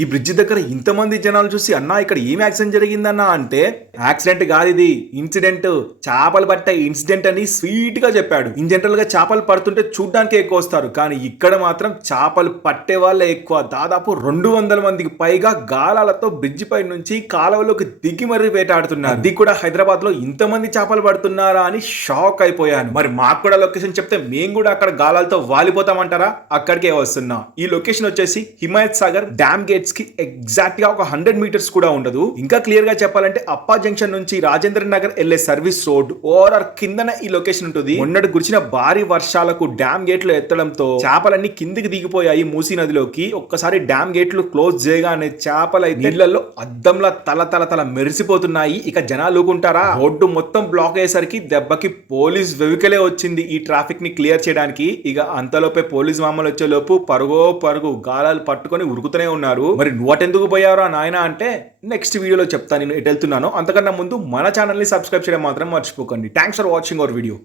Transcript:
ఈ బ్రిడ్జ్ దగ్గర ఇంతమంది జనాలు చూసి అన్నా ఇక్కడ ఏం యాక్సిడెంట్ జరిగిందన్నా అంటే యాక్సిడెంట్ కాదు ఇది ఇన్సిడెంట్, చేపలు పట్టే ఇన్సిడెంట్ అని స్వీట్ గా చెప్పాడు. ఇన్ జనరల్ గా చేపలు పడుతుంటే చూడ్డానికి ఎక్కువ వస్తారు, కానీ ఇక్కడ మాత్రం చేపలు పట్టే వాళ్ళే ఎక్కువ. దాదాపు 200 మందికి పైగా గాలాలతో బ్రిడ్జ్ పై నుంచి కాలువలోకి దిగి మరీ వేటాడుతున్నారు. అది కూడా హైదరాబాద్ లో ఇంతమంది చేపలు పడుతున్నారా అని షాక్ అయిపోయాను. మరి మాకు కూడా లొకేషన్ చెప్తే మేము కూడా అక్కడ గాలాలతో వాలిపోతామంటారా? అక్కడికే వస్తున్నా. ఈ లొకేషన్ వచ్చేసి హిమాయత్ సాగర్ డ్యామ్ గేట్ కి ఎగ్జాక్ట్ గా ఒక 100 మీటర్స్ కూడా ఉండదు. ఇంకా క్లియర్ గా చెప్పాలంటే అప్పా జంక్షన్ నుంచి రాజేంద్ర నగర్ వెళ్లే సర్వీస్ రోడ్ ఓవర్ కిందన ఈ లొకేషన్ ఉంటుంది. మొన్నటి గురిచిన భారీ వర్షాలకు డ్యామ్ గేట్లు ఎత్తడంతో చేపలన్నీ కిందికి దిగిపోయాయి మూసీ నదిలోకి. ఒక్కసారి డ్యామ్ గేట్లు క్లోజ్ చేయగానే చేపలు నీళ్లలో అద్దంలా తల మెరిసిపోతున్నాయి. ఇక జనాలు ఊకుంటారా? రోడ్డు మొత్తం బ్లాక్ అయ్యేసరికి దెబ్బకి పోలీస్ వెహికలే వచ్చింది ఈ ట్రాఫిక్ ని క్లియర్ చేయడానికి. ఇక అంతలోపే పోలీస్ మామూలు వచ్చే లోపు పరుగు గాలాలు పట్టుకొని ఉరుకుతూనే ఉన్నారు. మరి నువ్వటెందుకు పోయావురా నాయన అంటే నెక్స్ట్ వీడియోలో చెప్తాను నేను ఎటు వెళ్తున్నానో. అంతకన్నా ముందు మన ఛానల్ ని సబ్స్క్రైబ్ చేయడం మాత్రం మర్చిపోకండి. Thanks for watching our video.